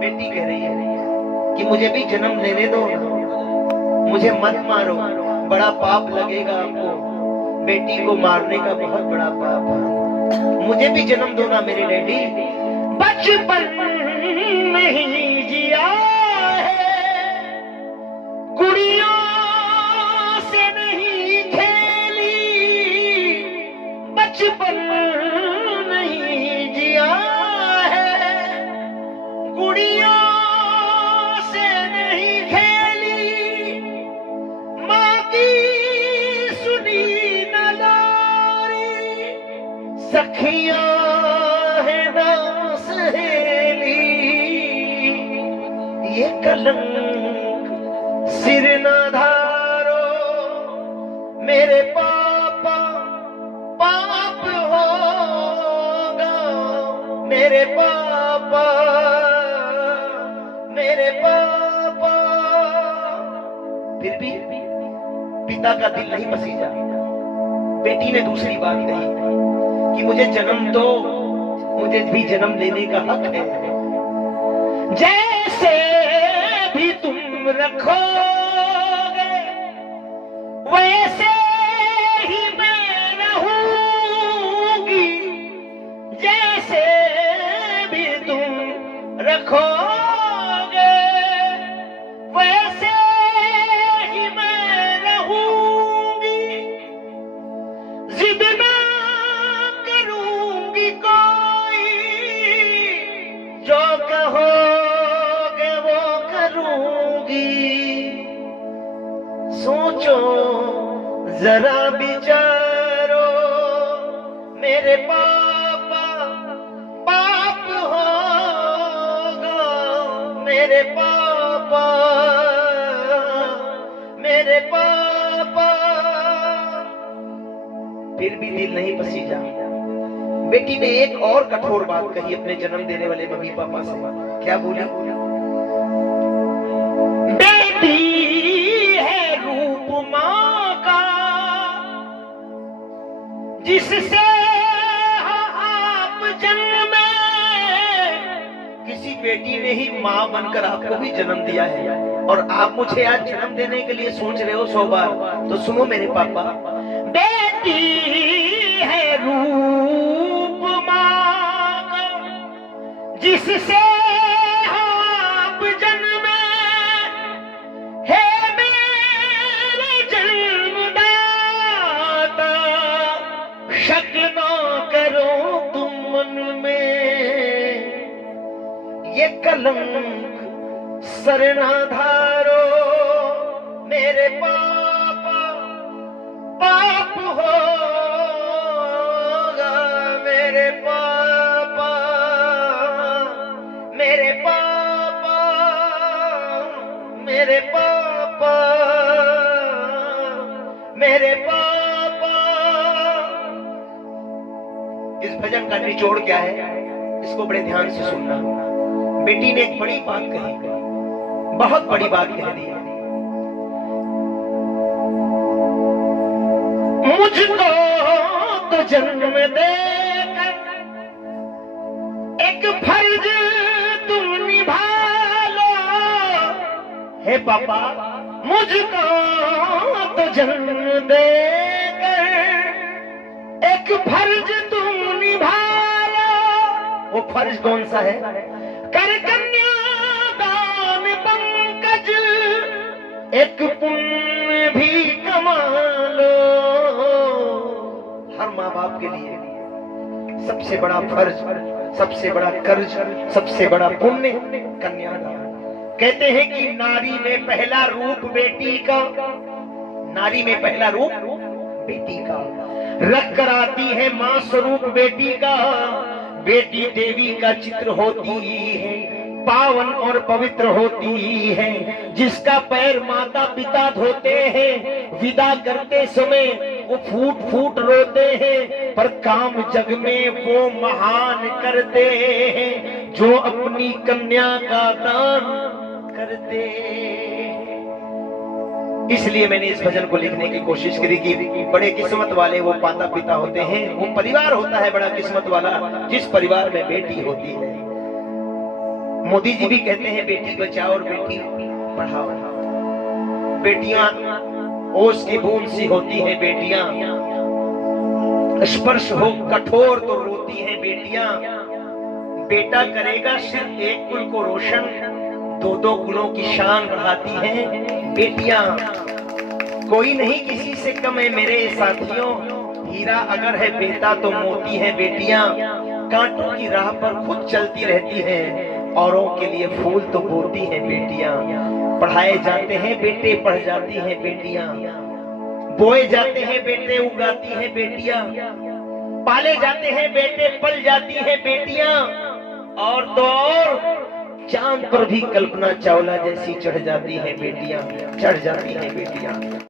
बेटी कह रही है कि मुझे भी जन्म लेने दो, मुझे मत मारो, बड़ा पाप लगेगा आपको, बेटी को मारने का बहुत बड़ा पाप है, मुझे भी जन्म दो ना मेरे डैडी। बचपन नहीं जिया है, गुड़ियों से नहीं खेली, बचपन नहीं जिया है, गुड़ियों से नहीं खेली, माँ की सुनी नदारी, सखियां है ना सहेली, ये कलंक सिर न धारो, मेरे पापा पाप होगा, मेरे पापा, मेरे पापा। फिर भी पिता का दिल नहीं पसीजा। बेटी ने दूसरी बात कही कि मुझे जन्म दो, मुझे भी जन्म लेने का हक है, जैसे भी तुम रखोगे वैसे ही मैं रहूंगी, जैसे भी तुम रखोगे वैसे ही मैं रहूंगी, जिद ना करूंगी कोई, जो कहोगे वो करूंगी। सोचो जरा विचारो, मेरे पापा पाप होगा, मेरे पापा, मेरे पापा। फिर भी दिल नहीं पसीजा। बेटी ने एक और कठोर बात कही अपने जन्म देने वाले मम्मी पापा से। क्या बोली? बेटी है रूप माँ का, जिससे आप जन्मे, किसी बेटी ने ही माँ बनकर आपको भी जन्म दिया है, और आप मुझे आज जन्म देने के लिए सोच रहे हो 100 बार। तो सुनो मेरे पापा, बेटी है रूप माँ का, जिससे आप जन्मे, है मेरे जन्मदाता, शक न करो तुम मन में, ये कलंक सर ना धारो, मेरे पापा पाप होगा, मेरे पापा, मेरे पापा, मेरे पापा, मेरे पापा। इस भजन का निचोड़ क्या है, इसको बड़े ध्यान से सुनना। बेटी ने एक बड़ी बात कही, बहुत बड़ी बात कह दी। मुझको तो जन्म देकर एक फर्ज तुम निभा लो, हे पापा, मुझको तो जन्म देकर एक फर्ज तुम निभा लो। वो फर्ज कौन सा है? कर कन्यादान पंकज, एक पुण्य भी कमा लो। हर माँ बाप के लिए सबसे बड़ा फर्ज, सबसे बड़ा कर्ज, सबसे बड़ा पुण्य कन्यादान। कहते हैं कि नारी में पहला रूप बेटी का, नारी में पहला रूप बेटी का, रख कर आती है माँ स्वरूप बेटी का। बेटी देवी का चित्र होती है, पावन और पवित्र होती है, जिसका पैर माता पिता धोते हैं, विदा करते समय वो फूट फूट रोते हैं, पर काम जग में वो महान करते हैं जो अपनी कन्या का दान करते हैं। इसलिए मैंने इस भजन को लिखने की कोशिश करी कि बड़े किस्मत वाले वो माता पिता होते हैं, वो परिवार होता है बड़ा किस्मत वाला जिस परिवार में बेटी होती है। मोदी जी भी कहते हैं बेटी बचाओ और बेटी पढ़ाओ। बेटियां ओस की बूंद सी होती हैं बेटियां, स्पर्श हो कठोर तो रोती हैं बेटियां। बेटा करेगा सिर्फ एक कुल को रोशन, दो दो कुलों की शान बढ़ाती हैं बेटियां। कोई नहीं किसी से कम है मेरे साथियों, हीरा अगर है बेटा तो मोती है बेटियां। कांटों की राह पर खुद चलती रहती हैं, औरों के लिए फूल तो बोती हैं बेटियां। पढ़ाए जाते हैं बेटे पढ़ जाती हैं बेटियां, बोए जाते हैं बेटे उगाती हैं बेटियां, पाले जाते हैं बेटे पल जाती हैं बेटियां। और तो और चांद पर भी कल्पना चावला जैसी चढ़ जाती हैं बेटियां, चढ़ जाती हैं बेटियां।